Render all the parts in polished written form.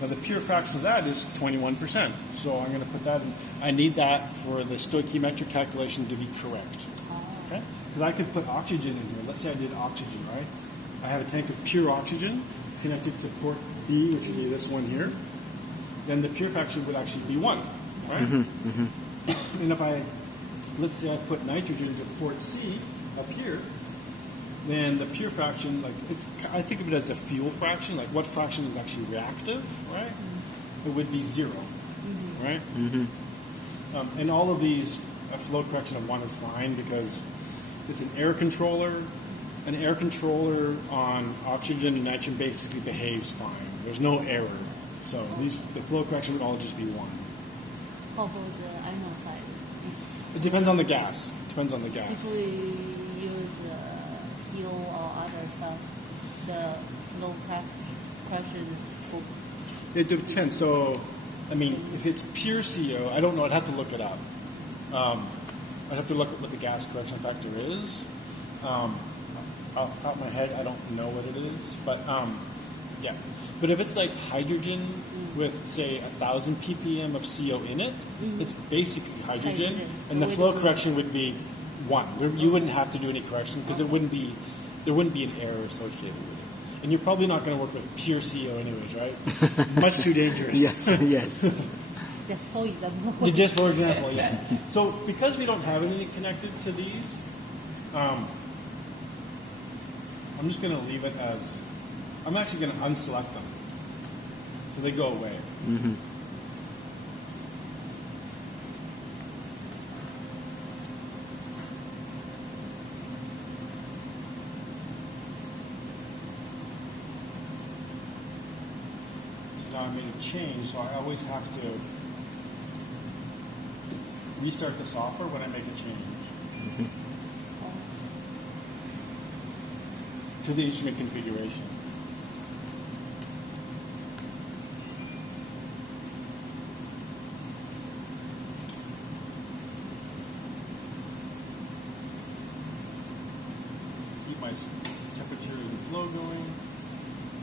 Now the pure fraction of that is 21%. So I'm going to put that in. I need that for the stoichiometric calculation to be correct. Okay? Because I could put oxygen in here. Let's say I did oxygen, right? I have a tank of pure oxygen connected to port B, which would be this one here. Then the pure fraction would actually be 1, right? And if let's say I put nitrogen to port C up here, then the pure fraction, I think of it as a fuel fraction, like what fraction is actually reactive, right? It would be 0, right? And all of these, a flow correction of 1 is fine because it's an air controller. An air controller on oxygen and nitrogen basically behaves fine. There's no error. So the flow correction would all just be 1. How about the animal side? It depends on the gas. If we use CO or other stuff, the flow correction. It depends. So, I mean, if it's pure CO, I don't know. I'd have to look it up. I'd have to look at what the gas correction factor is. Off the top of my head, I don't know what it is, but yeah. But if it's like hydrogen with, say, 1,000 ppm of CO in it, it's basically hydrogen, and the flow correction would be 1. You wouldn't have to do any correction because there wouldn't be an error associated with it. And you're probably not going to work with pure CO anyways, right? Much too dangerous. Yes. Just for example. Just for example, yeah. So because we don't have anything connected to these, I'm just going to leave it as, I'm actually going to unselect them. So they go away. So now I made a change, so I always have to restart the software when I make a change. To the instrument configuration. Keep my temperature and flow going.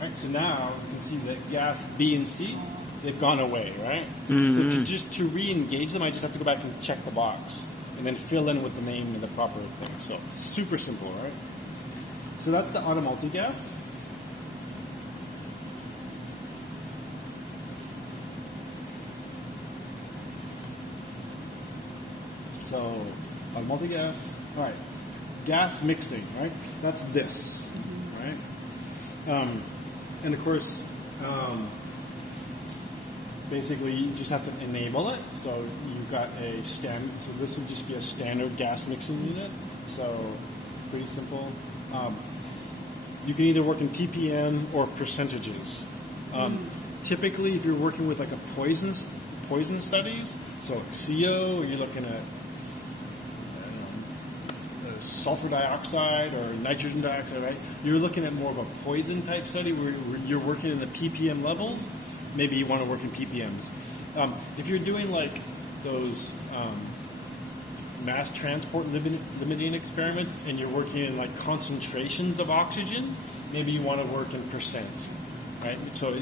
All right, so now you can see that gas B and C, they've gone away, right? So to re-engage them, I just have to go back and check the box and then fill in with the name and the proper thing. So super simple, right? So that's the auto multigas. So auto multigas. All right, gas mixing. Right, that's this. Right, and of course, basically you just have to enable it. So you've got a standard. So this would just be a standard gas mixing unit. So pretty simple. You can either work in ppm or percentages. Typically, if you're working with like a poison studies, so CO, or you're looking at sulfur dioxide or nitrogen dioxide, right? You're looking at more of a poison type study where you're working in the ppm levels. Maybe you want to work in ppms. If you're doing like those mass transport limiting experiments and you're working in like concentrations of oxygen, maybe you want to work in percent, right? So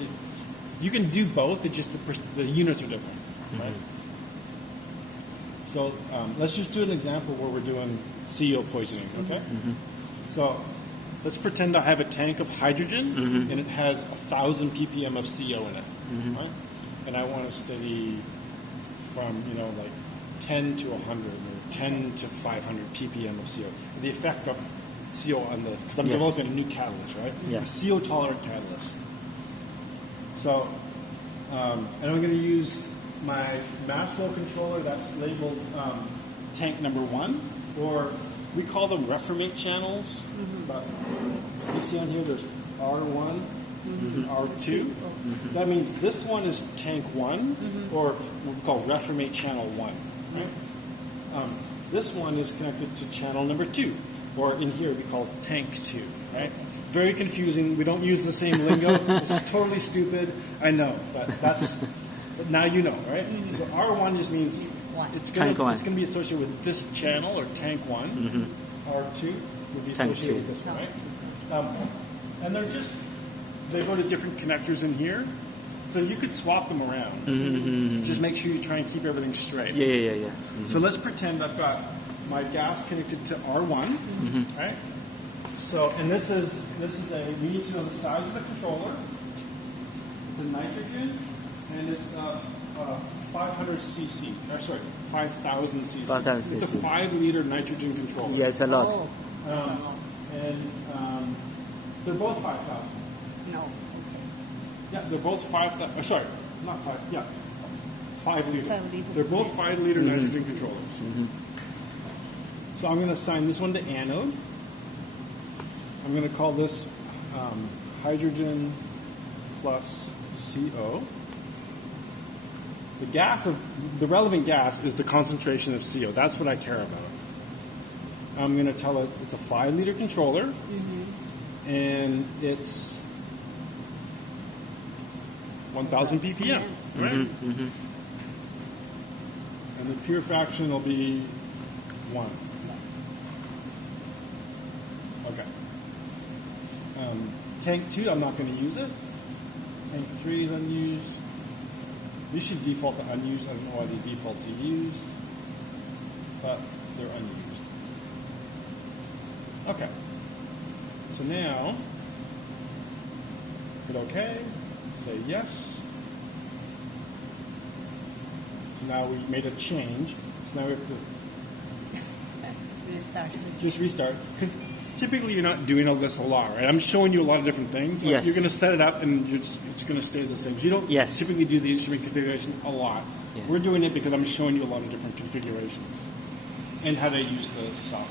you can do both, it just the units are different, right? So let's just do an example where we're doing CO poisoning, okay? So let's pretend I have a tank of hydrogen and it has 1,000 ppm of CO in it, right? And I want to study from, like 10 to 100 or 10 to 500 ppm of CO. The effect of CO on the, because I'm developing a new catalyst, right? Yes. A CO-tolerant catalyst. So, and I'm going to use my mass flow controller that's labeled tank number 1, or we call them reformate channels. But you see on here there's R1 and R2. That means this one is tank 1, or what we call reformate channel 1. Right? This one is connected to channel number 2, or in here we call tank 2. Right? Very confusing. We don't use the same lingo. This is totally stupid. I know, but but now you know, right? So R1 just means it's going to be associated with this channel or tank 1. R2 would be associated with this one, right? And they go to different connectors in here. So you could swap them around. Just make sure you try and keep everything straight. Yeah. So let's pretend I've got my gas connected to R1, right? So, and this is we need to know the size of the controller. It's a nitrogen, and it's 500 cc. Or sorry, 5,000 cc. 5,000 It's a cc. 5-liter nitrogen controller. Yes, a lot. Oh, that's a lot. And they're both 5,000. No. Yeah, they're both 5,000. Oh, sorry, not 5. Yeah, 5 liter. 5 liter. They're both 5-liter nitrogen controllers. So I'm going to assign this one to anode. I'm going to call this hydrogen plus CO. The relevant gas is the concentration of CO. That's what I care about. I'm going to tell it it's a 5-liter controller, and it's 1,000 ppm, right? And the pure fraction will be 1. Okay. Tank 2, I'm not going to use it. Tank 3 is unused. These should default to unused. I don't know why they default to used, but they're unused. Okay. So now, hit OK, say yes. So now we made a change. So now we have to Restart. just restart. Because typically you're not doing all this a lot, right? I'm showing you a lot of different things. Like, Yes. You're going to set it up and it's going to stay the same. So you don't Yes. typically do the instrument configuration a lot. Yeah. We're doing it because I'm showing you a lot of different configurations and how to use the software.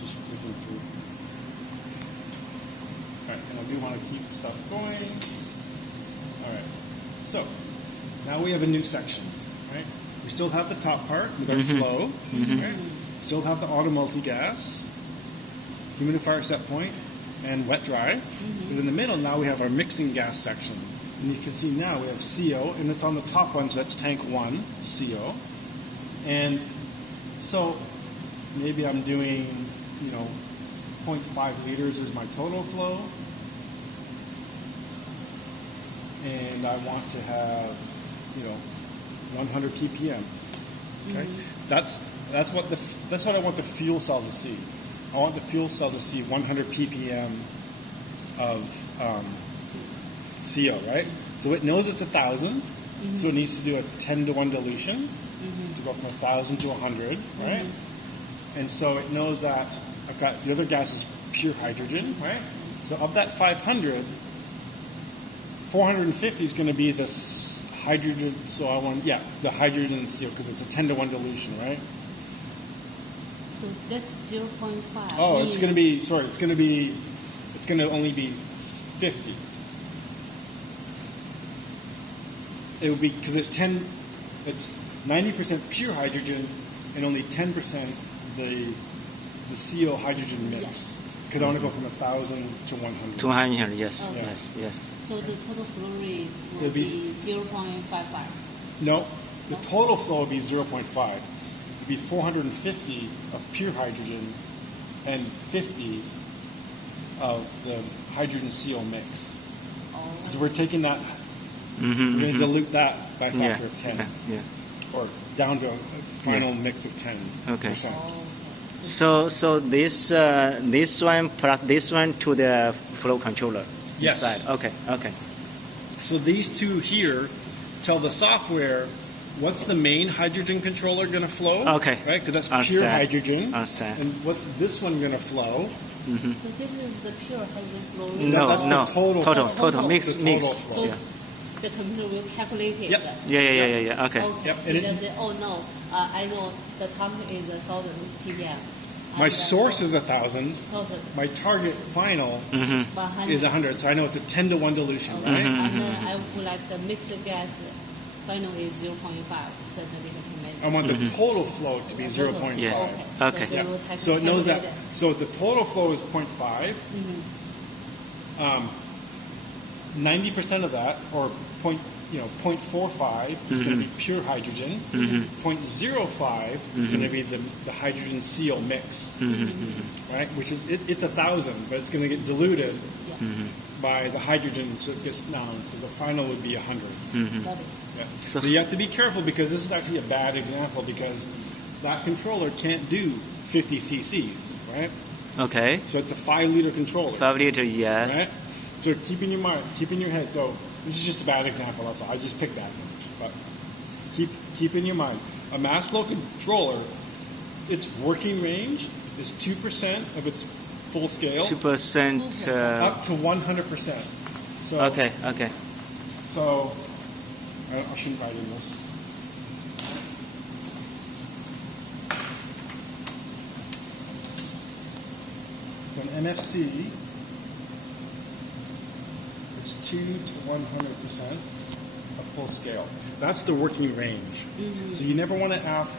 Just clicking through. All right, and I do want to keep stuff going. All right, so now we have a new section, right? We still have the top part with our flow, right? Still have the auto multi-gas, humidifier set point, and wet dry. But in the middle now we have our mixing gas section. And you can see now we have CO, and it's on the top one, so that's tank 1, CO. And so maybe I'm doing, 0.5 liters is my total flow. And I want to have, 100 ppm. Okay, that's what I want the fuel cell to see. I want the fuel cell to see 100 ppm of CO, right? So it knows it's 1,000, so it needs to do a 10-to-1 dilution to go from 1,000 to 100, right? And so it knows that I've got the other gas is pure hydrogen, right? So of that 500, 450 is going to be this hydrogen. So I want, the hydrogen and CO because it's a 10-to-1 dilution, right? So that's 0.5. Oh, it's going to be, it's going to only be 50. It would be, because it's 90% pure hydrogen and only 10% the CO hydrogen mix. Yes. Because I want to go from 1,000 to 100. 200, yes, Okay. yes. So the total flow rate will It'll be be 0.55. No, the total flow would be 0.5. It'd be 450 of pure hydrogen and 50 of the hydrogen CO mix. Because we're taking that, we're going to dilute that by a factor of 10, Yeah. or down to a final mix of 10%. Okay. So this one plus this one to the flow controller Yes. inside. Okay. So these two here tell the software what's the main hydrogen controller going to flow. Okay. Right? Because that's pure Understand. hydrogen. Understand. And what's this one going to flow? So this is the pure hydrogen flow rate. No, that's the no. total Total mix. The total mix. flow. So Yeah. the computer will calculate it. Yep. Yeah. Okay. Yep, and It it- does say, oh no, I know the target is 1,000 ppm. My And, source is 1,000. 1,000. My target final But is 100. So I know it's a 10-to-1 dilution, Okay. right? And then I would like the mixed gas final is 0.5. So that they can measure. I want the total flow to be 0.5. Yeah. Okay. So, they will So it knows that. calculate So the total flow is 0.5. 90% of that, or 0.45 is going to be pure hydrogen. 0.05 is going to be the hydrogen seal mix, right? Which is it's 1,000, but it's going to get diluted Yeah. by the hydrogen, so it gets down. So the final would be 100. Got it. Yeah. So- So you have to be careful because this is actually a bad example because that controller can't do 50 cc's, right? Okay. So it's a 5-liter controller. 5 liter, yeah. Right? So keep in your mind, keep in your head. So this is just a bad example. That's all. I just picked that one. But keep in your mind, a mass flow controller, its working range is 2% of its full scale 2%. up to 100%. So Okay. Okay. So I shouldn't write in this. So an NFC, it's 2 to 100% of full scale. That's the working range. So you never want to ask